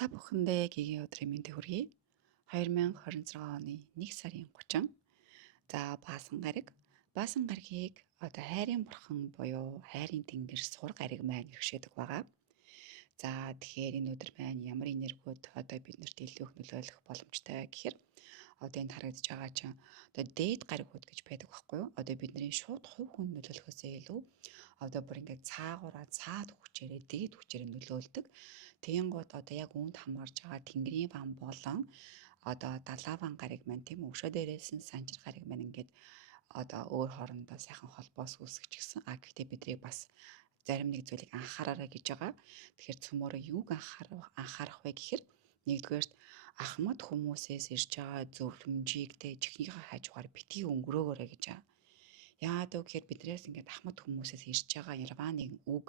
Та бүхэндээ гигийн өдрийн мэндийг хүргэе. 2026 оны 1 сарын 30. За Баасан гариг. Баасан гаригийг одоо хайрын бурхан буюу хайрын тэнгэр сур гариг маань иргэшээдэг байгаа. За тэгэхээр энэ өдөр маань ямар энергиуд одоо биднэрт илүү их нөлөөлөх боломжтой гэхээр одоо энд харагдаж байгаа чинь одоо дээд гаригуд гэж байдаг байхгүй юу? Одоо бидний шууд хувь хүн нөлөөлөхөөсөө илүү одоо бүр ингээд цаагаараа цаад хүчээрээ дээд хүчээр нөлөөлдөг. Тэгэнгუთ одоо яг үүнд хамаарж байгаа тэнгэрийн ван болон одоо далаван гариг маань тийм өшөө дээрээс нь санчир гариг маань ингээд одоо өөр хоорондоо сайхан холбоос үүсгэж гисэн. Гэхдээ бидрийг бас зарим нэг зүйлийг анхаараарай гэж байгаа. Тэгэхээр цөмөрөө юуг анхаарах вэ гэхээр нэгдүгээрт ахмад хүмүүсээс ирж байгаа зөвлөмжийг тэ жихнийхээ хажуугаар битгий өнгөрөөгөөрэй гэж байгаа. Яагаад вэ гэхээр биднээс ингээд ахмад хүмүүсээс ирж байгаа нирваныг үг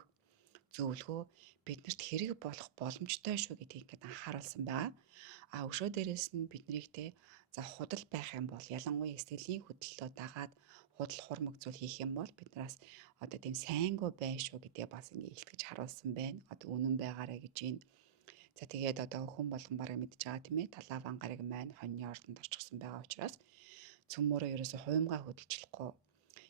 зөвлөгөө биднэрт хэрэг болох боломжтой шүү гэдгийг ингээд анхааруулсан байгаа. Өшөө дээрээс нь биднийг те за худал байх юм бол ялангуяа сэтгэлийн хөдлөлтөө дагаад худал хурмаг зүйл хийх юм бол биднээс одоо тийм сайнгүй бай шүү гэдгээ бас ингээд илтгэж харуулсан байна. Одоо үнэн байгаарэ гэж байна. За тэгээд одоо хүн болгон бараг мэдж байгаа тийм ээ талааван гариг маань хоньны ордонд орчихсон байгаа учраас цөмөрөө ерөөсө хуймгаа хөдөлчихлөхгүй.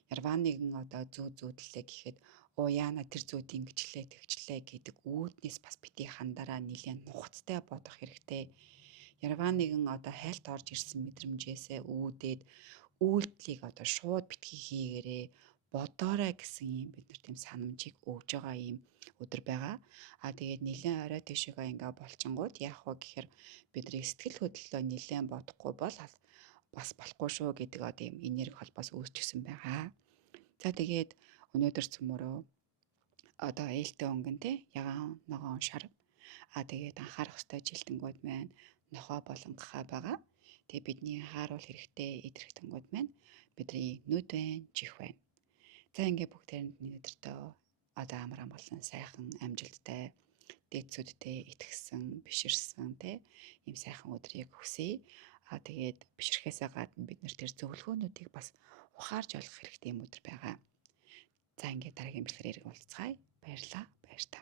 Нирваныг одоо зүүдлээ гэхэд яана тэр зүүд ингэчлээ тэгчлээ гэдэг үүднээс бас бити хандараа нэлээд нухацтай бодох хэрэгтэй. Нирваныг одоо хайлт орж ирсэн мэдрэмжээсээ үүдээд үйлдэлийг одоо шууд битгий хийгээрээ бодоорой гэсэн юм бид нар тийм санамжийг өгж байгаа юм өдөр байгаа. Тэгээд нэлээд орой тийшээгээ ингээ болчингууд яах вэ гэхээр бидний сэтгэл хөдлөлөө нэлээд бодохгүй бол бас болохгүй шүү гэдэг одоо юм энерги холбоос үүсчихсэн байгаа. За тэгээд өнөөдөр цөмөрөө одоо ээлтэй өнгөн те ягаан ногоон шар тэгээд анхаарах ёстой жилтэнгүүд маань нохоо болон гахаа байгаа. Тэгээ бидний хааруул хэрэгтэй идэрхтэнгүүд маань бидний нүд байна, чих байна. За ингээ бүгдээрэнд өнөөдөртөө одоо амраа болсон сайхан амжилттай дээдсүүдтэй итгэсэн, биширсэн те ийм сайхан өдрийг хүсье. Тэгээд бишрэхээсээ гадна бид нар тэр зөвлөгөөнүүдийг бас ухаарж олох хэрэгтэй юм өдөр байгаа. За ингээд дараагийн бэлгээр уулзцаая. Баярлалаа. Баяр та.